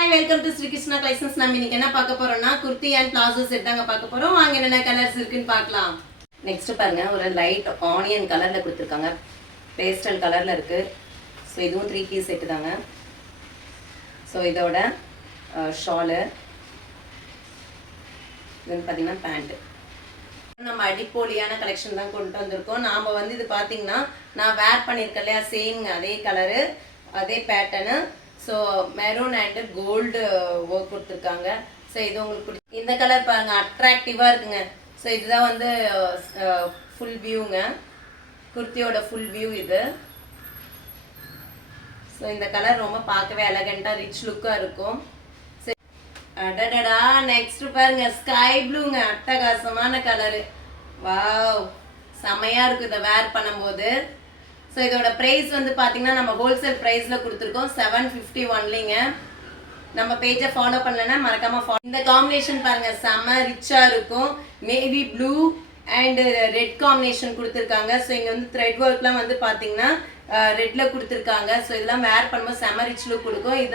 Hi, welcome to Sri Krishna Collections. நம்ம இன்னைக்கு என்ன பார்க்க போறோம்னா kurti and plazo set தாங்க பார்க்க போறோம். வாங்க என்னென்ன கலர்ஸ் இருக்குன்னு பார்க்கலாம். நெக்ஸ்ட் பாருங்க ஒரு லைட் ஆனியன் கலர்ல கொடுத்திருக்காங்க. பேஸ்டல் கலர்ல இருக்கு. சோ இதுவும் 3 பீஸ் செட் தாங்க. சோ இதோட ஷால் இது பாத்தீங்கன்னா பேண்ட். நம்ம அடிப்போலியான கலெக்ஷன் தான் கொண்டு வந்திருக்கோம். நாம வந்து இது பாத்தீங்கன்னா நான் வேர் பண்ணிருக்கேன் இல்லையா சேம் அதே கலரு அதே pattern. So maroon and gold work கொடுத்துருக்காங்க. ஸோ இது உங்களுக்கு இந்த கலர் பாருங்க அட்ராக்டிவாக இருக்குங்க. ஸோ இதுதான் வந்து ஃபுல் வியூங்க, குர்த்தியோட ஃபுல் வியூ இது. ஸோ இந்த கலர் ரொம்ப பார்க்கவே எலகண்டாக ரிச் லுக்காக இருக்கும். அடடடா நெக்ஸ்ட் பாருங்க ஸ்கை ப்ளூங்க, அட்டகாசமான கலரு. வாவ் செமையாக இருக்கும் இதை வேர் பண்ணும்போது. ஸோ இதோட ப்ரைஸ் வந்து பார்த்தீங்கன்னா நம்ம ஹோல்சேல் ப்ரைஸில் கொடுத்துருக்கோம் 750 ஒன்லிங்க. நம்ம பேஜை ஃபாலோ பண்ணலன்னா மறக்காமல் இந்த காம்பினேஷன் பாருங்கள் செம்ம ரிச்சாக இருக்கும். Navy blue and red combination கொடுத்துருக்காங்க. ஸோ இங்கே வந்து த்ரெட் ஒர்க்லாம் வந்து பார்த்தீங்கன்னா ரெட்டில் கொடுத்துருக்காங்க. ஸோ இதெல்லாம் வேர் பண்ணும்போது செம்ம ரிச் லுக் கொடுக்கும். இது